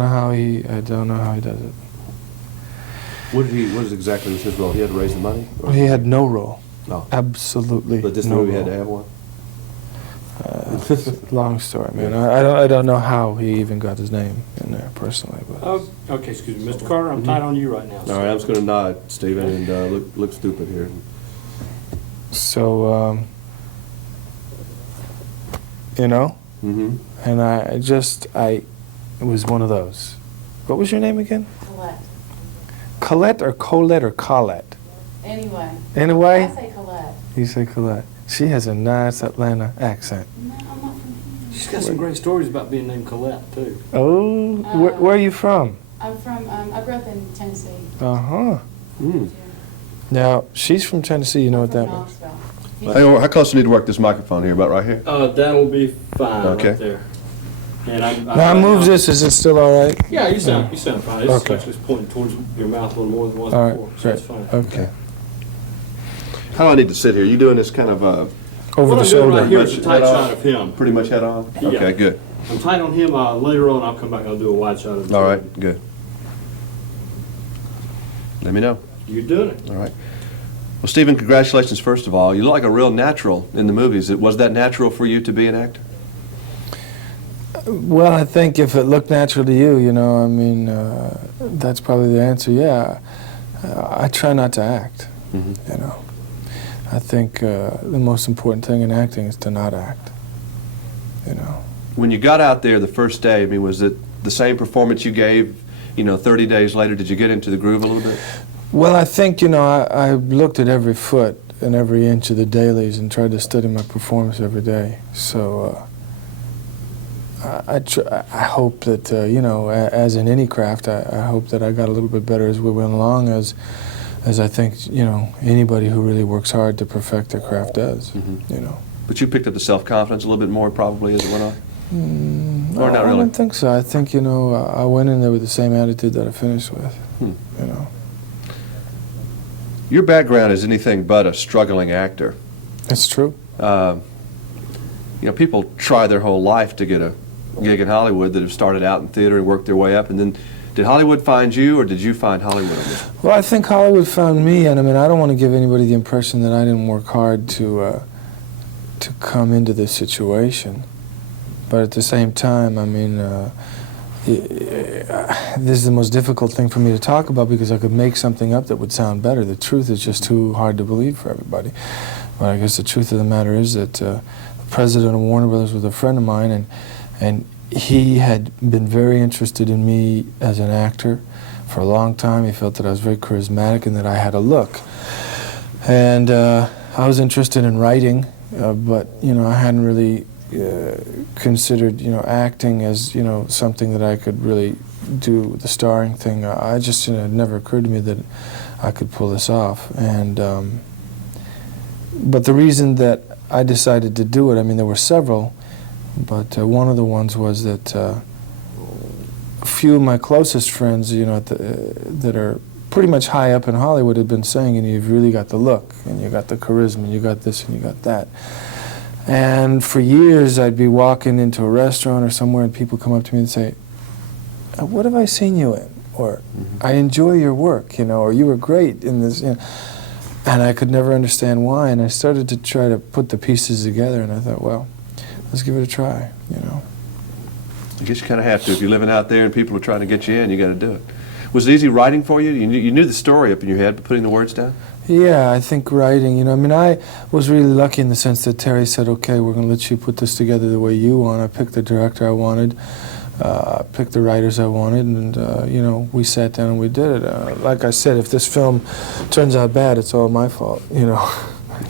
I don't know how he does it. What exactly was his role? He had to raise the money? Or? He had no role. No. Absolutely. But this no movie role. had to have one? Long story, man. I don't know how he even got his name in there personally. But. Okay, excuse me. Mr. Carter, I'm tight on you right now. All right, I'm just going to nod, Steven, and look stupid here. So, you know, and it was one of those. What was your name again? Colette. Colette or Colette or Colette? Anyway. Anyway? I say Colette. You say Colette. She has a nice Atlanta accent. No, I'm not from here. She's got some great stories about being named Colette, too. Oh, where are you from? I'm from, I grew up in Tennessee. Uh-huh. Mm. Now, she's from Tennessee, you know what that means? means? Hey, how close do you need to work this microphone here? About right here? That'll be fine Okay. right there. And Now, move this. Is it still all right? Yeah, you sound fine. It's Okay. actually pointing towards your mouth a little more than it was All before, right, so great. it's fine. Okay. How do I need to sit here? You doing this kind of Over What the I'm doing shoulder. right here is a Much tight head shot on? of him. pretty much head on? Yeah. Okay, good. I'm tight on him. Later on, I'll come back. I'll do a wide shot of him. All right, good. Let me know. You're doing it. All right. Well, Steven, congratulations, first of all. You look like a real natural in the movies. Was that natural for you to be an actor? Well, I think if it looked natural to you, you know, I mean, that's probably the answer, yeah. I try not to act, you know. I think the most important thing in acting is to not act, you know. When you got out there the first day, I mean, was it the same performance you gave, 30 days later? Did you get into the groove a little bit? Well, I think, you know, I looked at every foot and every inch of the dailies and tried to study my performance every day. So I hope that, you know, as in any craft, I hope that I got a little bit better as we went along, as I think, you know, anybody who really works hard to perfect their craft does, you know. But you picked up the self-confidence a little bit more probably as it went on? Or not I really? don't think so. I think, you know, I went in there with the same attitude that I finished with, you know. Your background is anything but a struggling actor. It's true. You know, people try their whole life to get a gig in Hollywood that have started out in theater and worked their way up, and then did Hollywood find you, or did you find Hollywood? Well, I think Hollywood found me, and I mean, I don't want to give anybody the impression that I didn't work hard to come into this situation, but at the same time, I mean, this is the most difficult thing for me to talk about because I could make something up that would sound better. The truth is just too hard to believe for everybody. But I guess the truth of the matter is that the president of Warner Brothers was a friend of mine, and he had been very interested in me as an actor for a long time. He felt that I was very charismatic and that I had a look. And I was interested in writing, but, you know, I hadn't really considered, you know, acting as, you know, something that I could really do the starring thing. I just, you know, it never occurred to me that I could pull this off. And but the reason that I decided to do it, I mean, there were several, but one of the ones was that a few of my closest friends, you know, that are pretty much high up in Hollywood had been saying, you know, you've really got the look, and you got the charisma, and you got this, and you got that. And for years, I'd be walking into a restaurant or somewhere, and people come up to me and say, what have I seen you in? Or, I enjoy your work, you know, or you were great in this, you know. And I could never understand why, and I started to try to put the pieces together, and I thought, well, let's give it a try, you know. I guess you kind of have to. If you're living out there and people are trying to get you in, you got to do it. Was it easy writing for you? You knew the story up in your head, but putting the words down? Yeah, I think writing, you know, I mean, I was really lucky in the sense that Terry said, okay, we're going to let you put this together the way you want. I picked the director I wanted, picked the writers I wanted, and, you know, we sat down and we did it. Like I said, if this film turns out bad, it's all my fault, you know.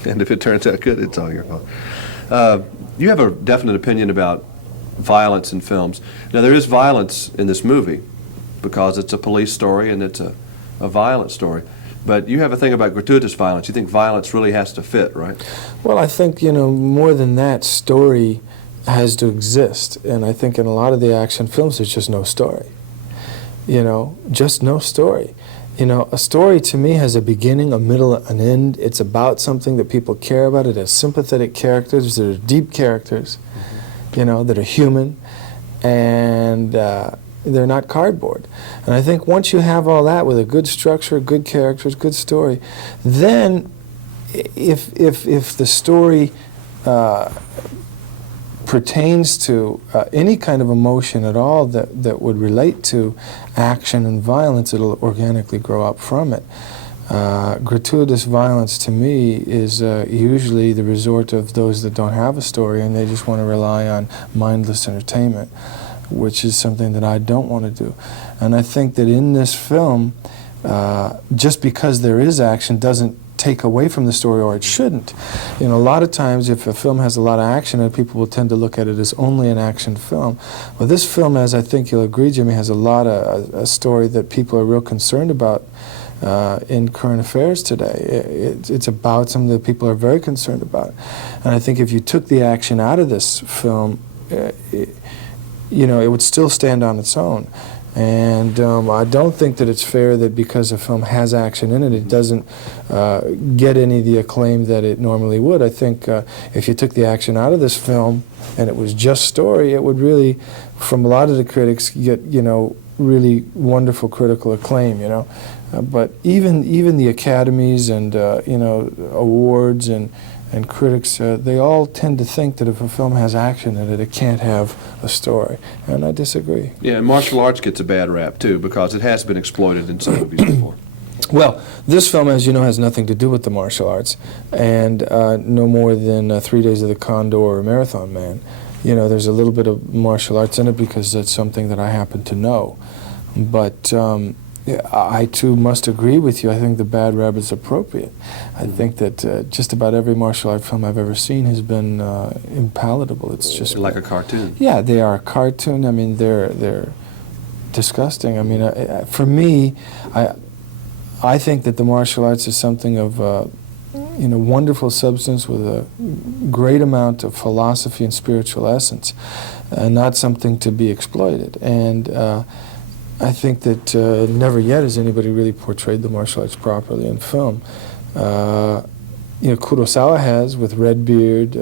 And if it turns out good, it's all your fault. You have a definite opinion about violence in films. Now, there is violence in this movie because it's a police story and it's a violent story. But you have a thing about gratuitous violence. You think violence really has to fit, right? Well, I think, you know, more than that, story has to exist. And I think in a lot of the action films, there's just no story. You know, just no story. You know, a story to me has a beginning, a middle, an end. It's about something that people care about. It has sympathetic characters that are deep characters, you know, that are human. And, they're not cardboard. And I think once you have all that with a good structure, good characters, good story, then if the story pertains to any kind of emotion at all that would relate to action and violence, it'll organically grow up from it. Gratuitous violence, to me, is usually the resort of those that don't have a story and they just want to rely on mindless entertainment, which is something that I don't want to do. And I think that in this film, just because there is action doesn't take away from the story, or it shouldn't. You know, a lot of times if a film has a lot of action, people will tend to look at it as only an action film. Well, this film, as I think you'll agree, Jimmy, has a lot of a story that people are real concerned about in current affairs today. It's about something that people are very concerned about. And I think if you took the action out of this film, you know, it would still stand on its own. And I don't think that it's fair that because a film has action in it, it doesn't get any of the acclaim that it normally would. I think if you took the action out of this film and it was just story, it would really, from a lot of the critics, get, you know, really wonderful critical acclaim, you know. But even the academies and you know, awards and critics, they all tend to think that if a film has action in it, it can't have a story, and I disagree. Yeah, and martial arts gets a bad rap too because it has been exploited in some movies before. Well, this film, as you know, has nothing to do with the martial arts, and no more than 3 Days of the Condor or Marathon Man. You know, there's a little bit of martial arts in it because that's something that I happen to know. But I too must agree with you. I think the bad rap is appropriate. I think that just about every martial art film I've ever seen has been impalatable. It's just like a cartoon. Yeah, they are a cartoon. I mean, they're disgusting. I mean, for me, I think that the martial arts is something of you know, wonderful substance with a great amount of philosophy and spiritual essence, not something to be exploited. And I think that never yet has anybody really portrayed the martial arts properly in film. You know, Kurosawa has with Redbeard,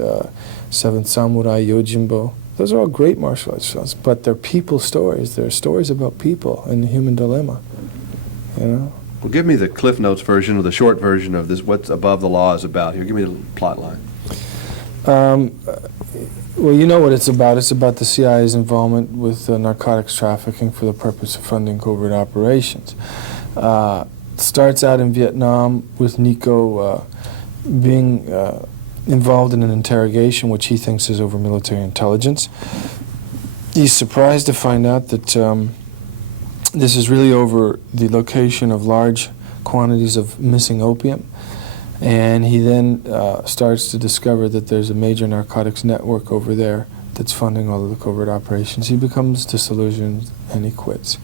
Seventh Samurai, Yojimbo. Those are all great martial arts films, but they're people stories. They're stories about people and the human dilemma, you know? Well, give me the Cliff Notes version or the short version of this, what Above the Law is about here. Give me the plot line. Well, you know what it's about. It's about the CIA's involvement with narcotics trafficking for the purpose of funding covert operations. Starts out in Vietnam with Nico being involved in an interrogation which he thinks is over military intelligence. He's surprised to find out that this is really over the location of large quantities of missing opium. And he then starts to discover that there's a major narcotics network over there that's funding all of the covert operations. He becomes disillusioned and he quits.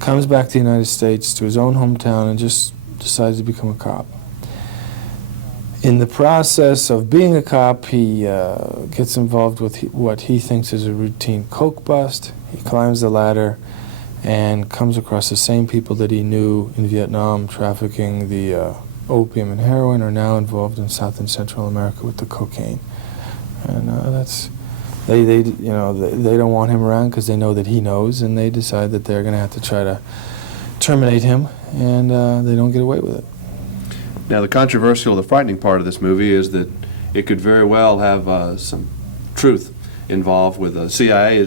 Comes back to the United States, to his own hometown, and just decides to become a cop. In the process of being a cop, he gets involved with what he thinks is a routine coke bust. He climbs the ladder and comes across the same people that he knew in Vietnam trafficking the opium and heroin, are now involved in South and Central America with the cocaine, and that's they you know they don't want him around because they know that he knows, and they decide that they're going to have to try to terminate him, and they don't get away with it. Now, the controversial, the frightening part of this movie is that it could very well have some truth involved. With the CIA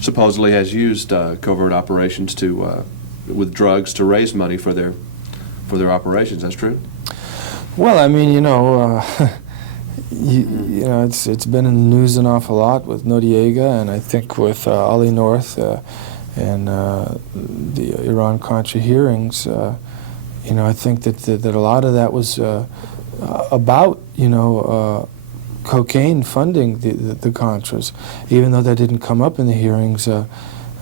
supposedly has used covert operations to with drugs to raise money for their operations. That's true? Well, I mean, you know, you know, it's been in the news an awful lot with Noriega, and I think with Ali North and the Iran-Contra hearings. You know, I think that a lot of that was about, you know, cocaine funding the Contras, even though that didn't come up in the hearings.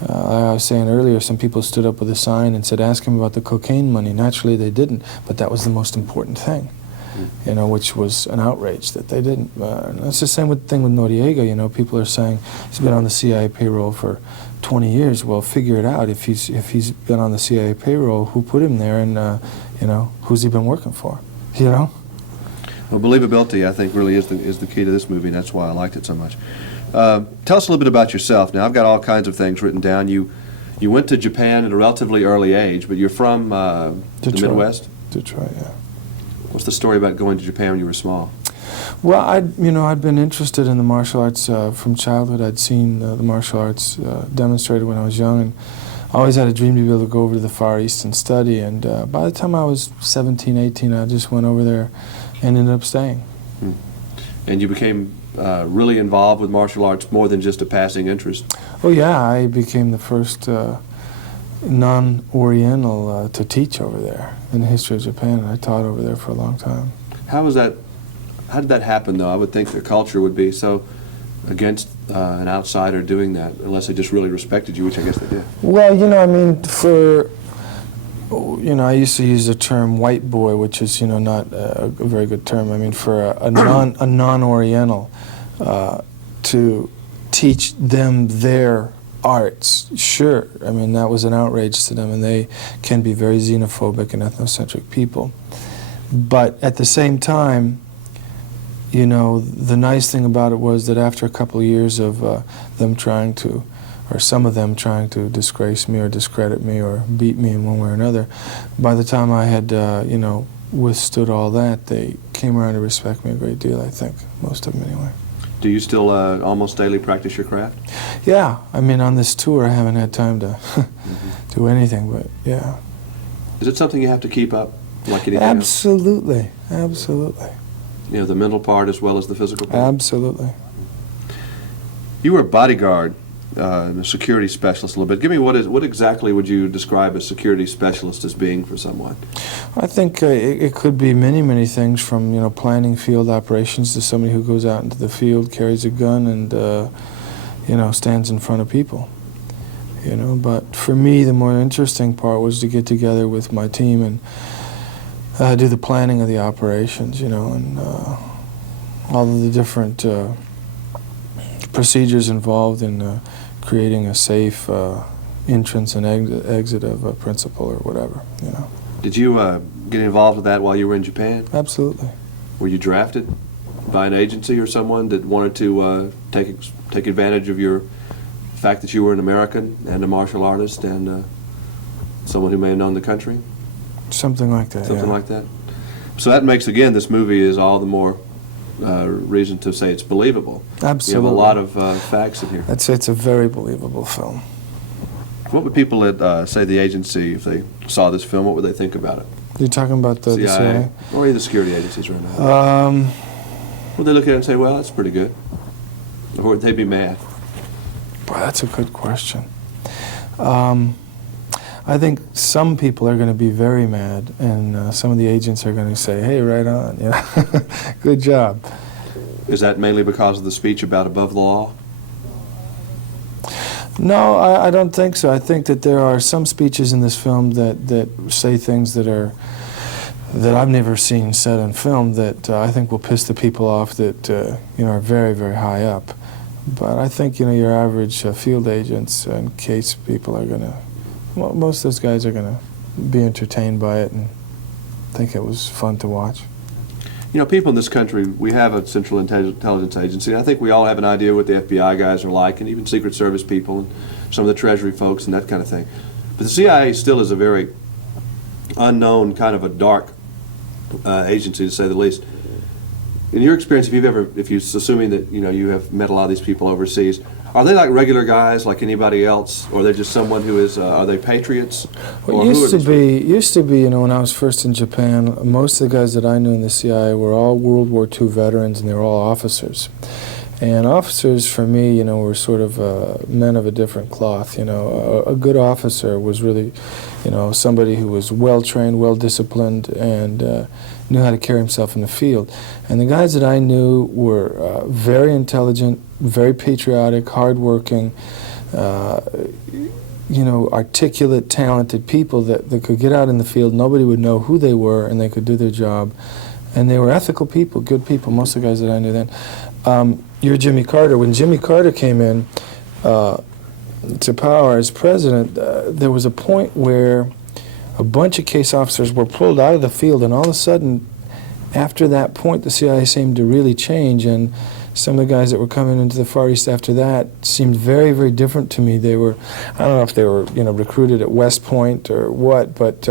I was saying earlier, some people stood up with a sign and said, ask him about the cocaine money. Naturally, they didn't, but that was the most important thing, you know, which was an outrage that they didn't. It's the same thing with Noriega, you know. People are saying he's been on the CIA payroll for 20 years. Well, figure it out. If he's been on the CIA payroll, who put him there, and, you know, who's he been working for, you know? Well, believability, I think, really is the key to this movie, and that's why I liked it so much. Tell us a little bit about yourself. Now, I've got all kinds of things written down. You You went to Japan at a relatively early age, but you're from the Detroit. Midwest? Detroit, yeah. What's the story about going to Japan when you were small? Well, I'd been interested in the martial arts from childhood. I'd seen the martial arts demonstrated when I was young, and I always had a dream to be able to go over to the Far East and study. And by the time I was 17, 18, I just went over there and ended up staying. And you became really involved with martial arts more than just a passing interest? Oh yeah, I became the first non-Oriental to teach over there in the history of Japan, and I taught over there for a long time. How did that happen, though? I would think the culture would be so against an outsider doing that, unless they just really respected you, which I guess they did. Well, I used to use the term white boy, which is, not a very good term. I mean, for a non-Oriental to teach them their arts, sure. I mean, that was an outrage to them, and they can be very xenophobic and ethnocentric people. But at the same time, the nice thing about it was that after a couple of years of them trying to, or some of them trying to disgrace me or discredit me or beat me in one way or another, by the time I had, withstood all that, they came around to respect me a great deal, I think, most of them anyway. Do you still almost daily practice your craft? Yeah, I mean, on this tour I haven't had time to do anything, but yeah. Is it something you have to keep up, like anything Absolutely, absolutely. else? The mental part as well as the physical part? Absolutely. You were a bodyguard, a security specialist a little bit. Give me what exactly would you describe a security specialist as being for someone? I think it could be many, many things, from planning field operations to somebody who goes out into the field, carries a gun, and stands in front of people. But for me, the more interesting part was to get together with my team and do the planning of the operations, and all of the different procedures involved in creating a safe entrance and exit of a principal or whatever, Did you get involved with that while you were in Japan? Absolutely. Were you drafted by an agency or someone that wanted to take advantage of your fact that you were an American and a martial artist and someone who may have known the country? Something like that, Something yeah. like that? So that makes, again, this movie is all the more reason to say it's believable. Absolutely. You have a lot of facts in here. I'd say it's a very believable film. What would people at, say, the agency, if they saw this film, what would they think about it? You're talking about the CIA? Or any of the security agencies right now? Would they look at it and say, well, that's pretty good? Or would they be mad? Boy, that's a good question. I think some people are going to be very mad, and some of the agents are going to say, hey, right on, good job. Is that mainly because of the speech about above the law? No, I don't think so. I think that there are some speeches in this film that say things that I've never seen said in film that I think will piss the people off that are very, very high up. But I think your average field agents and case people are going to, most of those guys are going to be entertained by it and think it was fun to watch. People in this country, we have a Central Intelligence Agency, and I think we all have an idea what the FBI guys are like, and even Secret Service people, and some of the Treasury folks, and that kind of thing. But the CIA still is a very unknown, kind of a dark agency, to say the least. In your experience, if you're assuming that you have met a lot of these people overseas, are they like regular guys, like anybody else, or are they just someone who is? Are they patriots? Well, it used to be, when I was first in Japan, most of the guys that I knew in the CIA were all World War II veterans, and they were all officers. And officers, for me, were sort of men of a different cloth. A good officer was really, somebody who was well-trained, well-disciplined, and knew how to carry himself in the field. And the guys that I knew were very intelligent, very patriotic, hardworking, articulate, talented people that could get out in the field. Nobody would know who they were, and they could do their job. And they were ethical people, good people, most of the guys that I knew then. You're Jimmy Carter. When Jimmy Carter came in to power as president, there was a point where a bunch of case officers were pulled out of the field, and all of a sudden, after that point, the CIA seemed to really change, and some of the guys that were coming into the Far East after that seemed very, very different to me. They were, I don't know if they were, recruited at West Point or what, but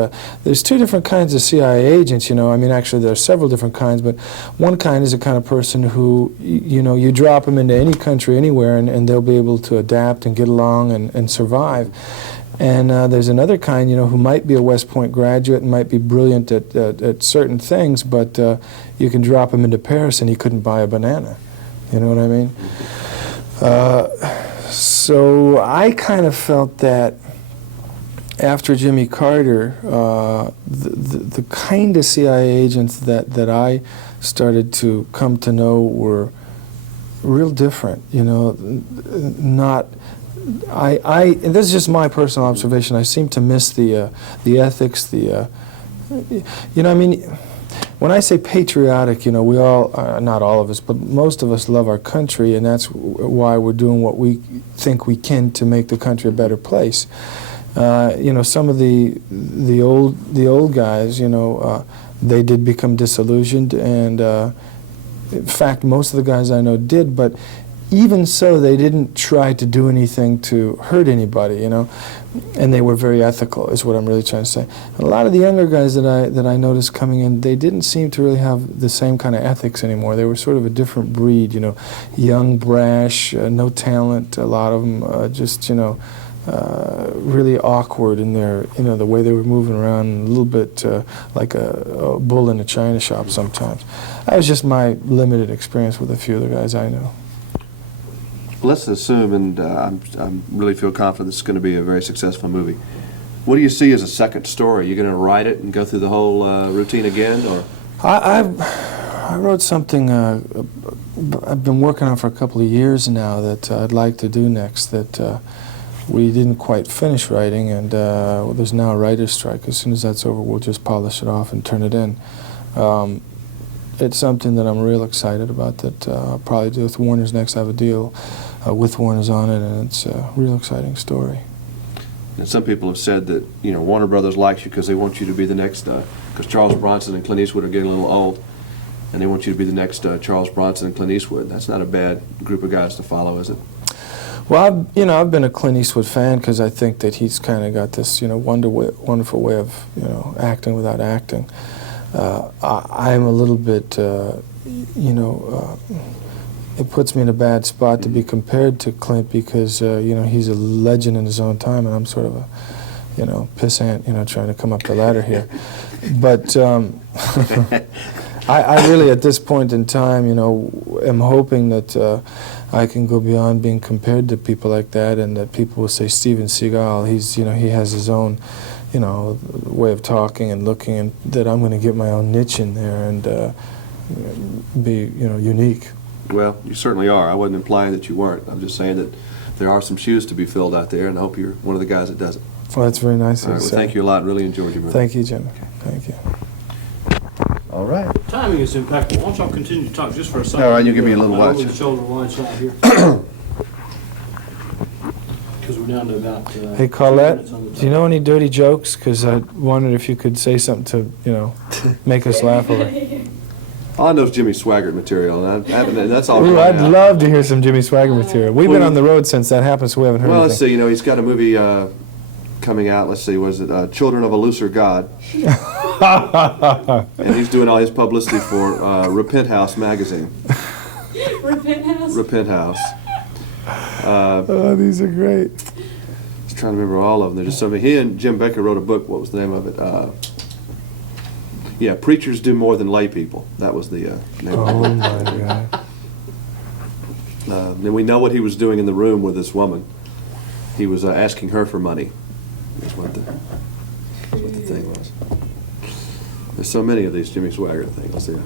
there's two different kinds of CIA agents, I mean, actually there are several different kinds, but one kind is a kind of person who, you drop them into any country, anywhere, and they'll be able to adapt and get along and survive. And there's another kind, who might be a West Point graduate and might be brilliant at certain things, but you can drop him into Paris and he couldn't buy a banana. You know what I mean? So I kind of felt that after Jimmy Carter, the kind of CIA agents that I started to come to know were real different, not... and this is just my personal observation. I seem to miss the ethics, I mean, when I say patriotic, we all, not all of us, but most of us love our country, and that's why we're doing what we think we can to make the country a better place. Some of the old guys, they did become disillusioned, and in fact, most of the guys I know did, but even so, they didn't try to do anything to hurt anybody, and they were very ethical, is what I'm really trying to say. And a lot of the younger guys that I noticed coming in, they didn't seem to really have the same kind of ethics anymore. They were sort of a different breed, young, brash, no talent. A lot of them just, really awkward in their, the way they were moving around, a little bit like a bull in a china shop sometimes. That was just my limited experience with a few of the guys I know. Let's assume, and I really feel confident this is going to be a very successful movie. What do you see as a second story? You're going to write it and go through the whole routine again, or? I wrote something I've been working on for a couple of years now that I'd like to do next that we didn't quite finish writing, and there's now a writer's strike. As soon as that's over, we'll just polish it off and turn it in. It's something that I'm real excited about that I'll probably do with Warner's next. I have a deal with Warner's on it, and it's a real exciting story. And some people have said that, Warner Brothers likes you because they want you to be the next, because Charles Bronson and Clint Eastwood are getting a little old, and they want you to be the next Charles Bronson and Clint Eastwood. That's not a bad group of guys to follow, is it? Well, I've been a Clint Eastwood fan because I think that he's kind of got this, wonderful way of, acting without acting. I'm a little bit, it puts me in a bad spot to be compared to Clint because, he's a legend in his own time, and I'm sort of a, pissant, trying to come up the ladder here. But I really, at this point in time, am hoping that I can go beyond being compared to people like that, and that people will say Steven Seagal, he's, he has his own, way of talking and looking, and that I'm going to get my own niche in there and be, unique. Well, you certainly are. I wasn't implying that you weren't. I'm just saying that there are some shoes to be filled out there, and I hope you're one of the guys that does it. Well, that's very nice of you to All right, well, say. thank you a lot. Really enjoyed your movie. Thank you, Jim. Thank you. All right. Timing is impeccable. Why don't y'all continue to talk just for a second? All right, you give me a little watch. Over the shoulder lunch out here. Because we're down to about. Hey, 2 Colette, minutes on the do you know any dirty jokes? Because I wondered if you could say something to, make us laugh over. All I know is Jimmy Swaggart material, and that's all. Ooh, coming I'd out. love to hear some Jimmy Swagger material. We've been on the road since that happened, so we haven't heard Well, let's anything. see. He's got a movie coming out. Let's see, was it Children of a Looser God? And he's doing all his publicity for Repent House magazine. Repent House? Repent House. Oh, these are great. I was trying to remember all of them. There's just so many. He and Jim Becker wrote a book. What was the name of it? Yeah, Preachers Do More Than Lay People. That was the name of Oh, it. my God. And we know what he was doing in the room with this woman. He was asking her for money. That's what the thing was. There's so many of these Jimmy Swaggart things. Yeah.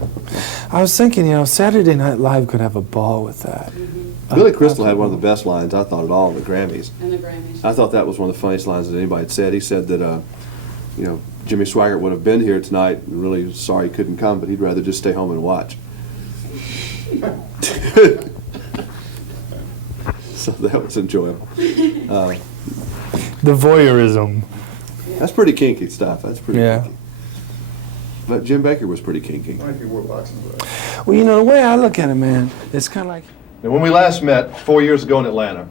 I was thinking, Saturday Night Live could have a ball with that. Billy Crystal had one of the best lines, I thought, at all in the Grammys. And the Grammys. I thought that was one of the funniest lines that anybody had said. He said that, Jimmy Swaggart would have been here tonight, and really sorry he couldn't come, but he'd rather just stay home and watch. So that was enjoyable. The voyeurism. That's pretty kinky stuff. That's pretty Yeah. kinky. But Jim Baker was pretty kinky. Well, the way I look at it, man, it's kind of like... Now, when we last met 4 years ago in Atlanta,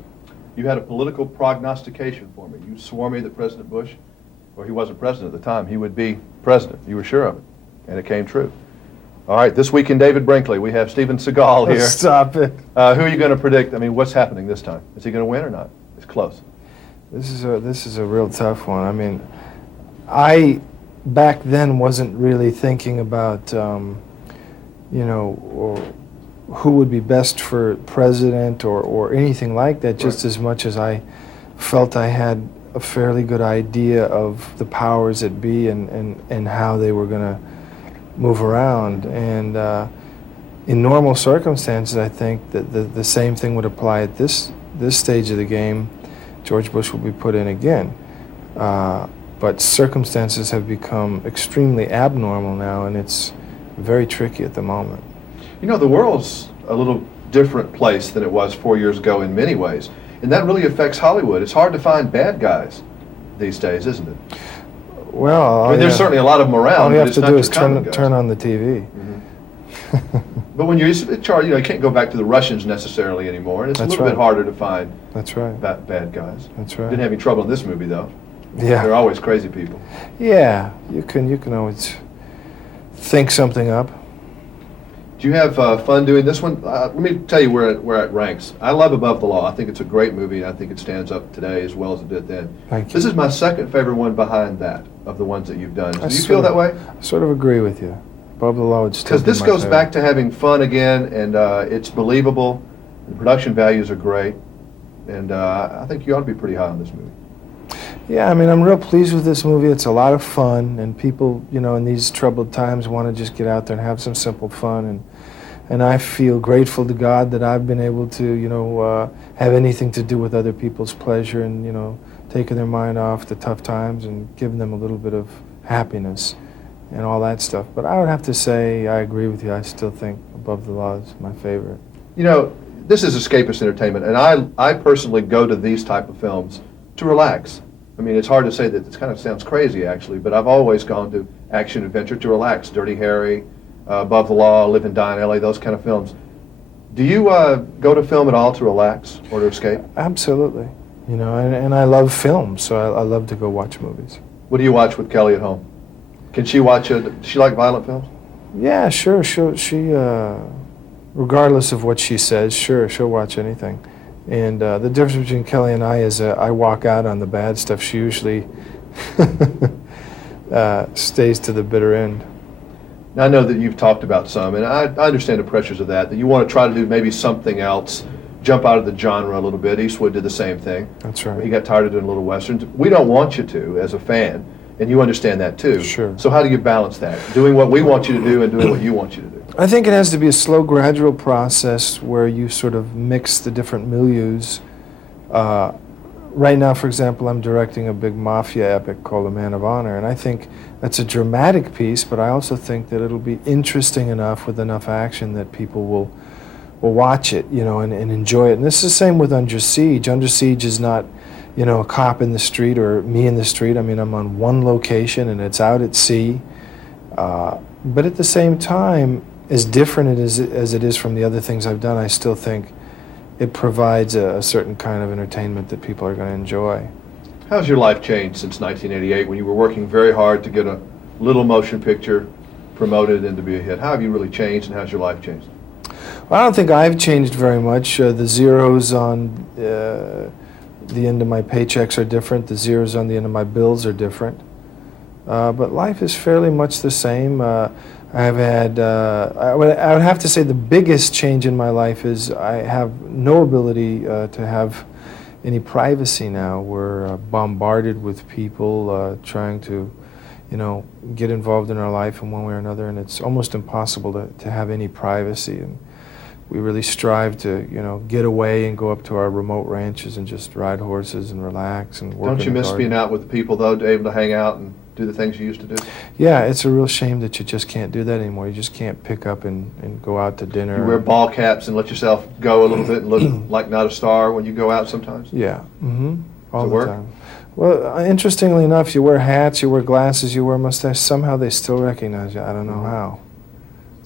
you had a political prognostication for me. You swore me that President Bush, well, he wasn't president at the time, he would be president. You were sure of it, and it came true. All right, this week in David Brinkley, we have Steven Seagal here. Stop it. Who are you going to predict? I mean, what's happening this time? Is he going to win or not? It's close. This is a real tough one. I mean, I back then wasn't really thinking about, or who would be best for president or anything like that, just as much as I felt I had a fairly good idea of the powers that be and how they were going to move around. And in normal circumstances, I think that the same thing would apply at this stage of the game. George Bush will be put in again. But circumstances have become extremely abnormal now, and it's very tricky at the moment. You know, the world's a little different place than it was 4 years ago in many ways, and that really affects Hollywood. It's hard to find bad guys these days, isn't it? Well, I mean, there's certainly a lot of them around, all you but have it's to not do your is common guys. turn on the TV. But when you're in charge, you can't go back to the Russians necessarily anymore, and it's That's a little bit right. harder to find That's right. bad guys. That's right. Didn't have any trouble in this movie, though. Yeah. They're always crazy people. Yeah, you can always think something up. Do you have fun doing this one? Let me tell you where it ranks. I love Above the Law. I think it's a great movie, and I think it stands up today as well as it did then. Thank you. This is my second favorite one behind that of the ones that you've done. Do I you sort feel of- that way? I sort of agree with you. Above the Law would still Because be this my goes favorite. back to having fun again, and it's believable. The production values are great, and I think you ought to be pretty high on this movie. Yeah, I mean, I'm real pleased with this movie. It's a lot of fun, and people, in these troubled times want to just get out there and have some simple fun. And I feel grateful to God that I've been able to, have anything to do with other people's pleasure and, taking their mind off the tough times and giving them a little bit of happiness and all that stuff. But I would have to say I agree with you. I still think Above the Law is my favorite. This is escapist entertainment, and I personally go to these type of films to relax. I mean, it's hard to say that it kind of sounds crazy, actually, but I've always gone to action adventure to relax. Dirty Harry, Above the Law, Live and Die in L.A., those kind of films. Do you go to film at all to relax or to escape? Absolutely. And I love film, so I love to go watch movies. What do you watch with Kelly at home? Can she watch does she like violent films? Yeah, sure. She regardless of what she says, sure, she'll watch anything. And the difference between Kelly and I is I walk out on the bad stuff. She usually stays to the bitter end. Now, I know that you've talked about some, and I understand the pressures of that you want to try to do maybe something else, jump out of the genre a little bit. Eastwood did the same thing. That's right. He got tired of doing little westerns. We don't want you to, as a fan, and you understand that too. Sure. So how do you balance that? Doing what we want you to do and doing what you want you to do? I think it has to be a slow, gradual process where you sort of mix the different milieus. Right now, for example, I'm directing a big mafia epic called A Man of Honor, and I think that's a dramatic piece, but I also think that it'll be interesting enough with enough action that people will watch it, and enjoy it. And this is the same with Under Siege. Under Siege is not, a cop in the street or me in the street. I mean, I'm on one location, and it's out at sea. But at the same time, as different as it is from the other things I've done, I still think it provides a certain kind of entertainment that people are going to enjoy. How's your life changed since 1988 when you were working very hard to get a little motion picture promoted and to be a hit? How have you really changed, and how's your life changed? Well, I don't think I've changed very much. The zeros on the end of my paychecks are different. The zeros on the end of my bills are different. But life is fairly much the same. I've had, I would have to say the biggest change in my life is I have no ability to have any privacy now. We're bombarded with people trying to, get involved in our life in one way or another, and it's almost impossible to have any privacy. And we really strive to, get away and go up to our remote ranches and just ride horses and relax and work. Don't you in the miss garden. being out with the people, though, able to hang out and do the things you used to do? Yeah, it's a real shame that you just can't do that anymore. You just can't pick up and go out to dinner. You wear ball caps and let yourself go a little bit and look like not a star when you go out sometimes? Yeah, all Does it the work? time. Well, interestingly enough, you wear hats, you wear glasses, you wear mustache. Somehow they still recognize you. I don't know how.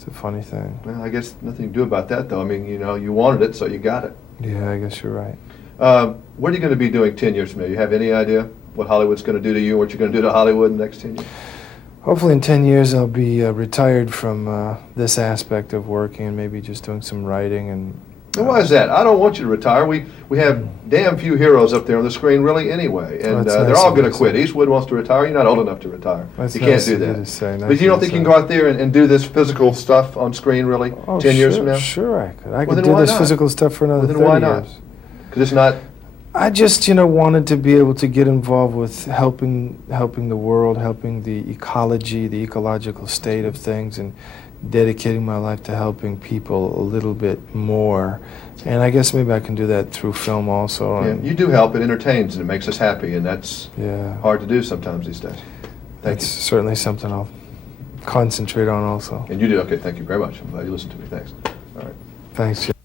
It's a funny thing. Well, I guess nothing to do about that, though. I mean, you know, you wanted it, so you got it. Yeah, I guess you're right. What are you going to be doing 10 years from now? You have any idea what Hollywood's going to do to you, what you're going to do to Hollywood in the next 10 years? Hopefully in 10 years I'll be retired from this aspect of working and maybe just doing some writing and... And why is that? I don't want you to retire. We have damn few heroes up there on the screen, really, anyway. And That's they're nice all of going you to to quit. say. Eastwood wants to retire. You're not old enough to retire. That's You can't nice do of you that. to say. Nice But you don't of think you you to can go out there and do this physical stuff on screen, really, Oh, 10 years sure, from now? Sure I could. I Well, could then do why this not? physical stuff for another Well, then 30 why not? years. Because it's not... I just, wanted to be able to get involved with helping the world, helping the ecology, the ecological state of things, and dedicating my life to helping people a little bit more. And I guess maybe I can do that through film also. Yeah, and you do help. It entertains and it makes us happy, and that's yeah, hard to do sometimes these days. Thank that's certainly something I'll concentrate on also. you. And you do. Okay, thank you very much. I'm glad you listened to me. Thanks. All right. Thanks, Jim.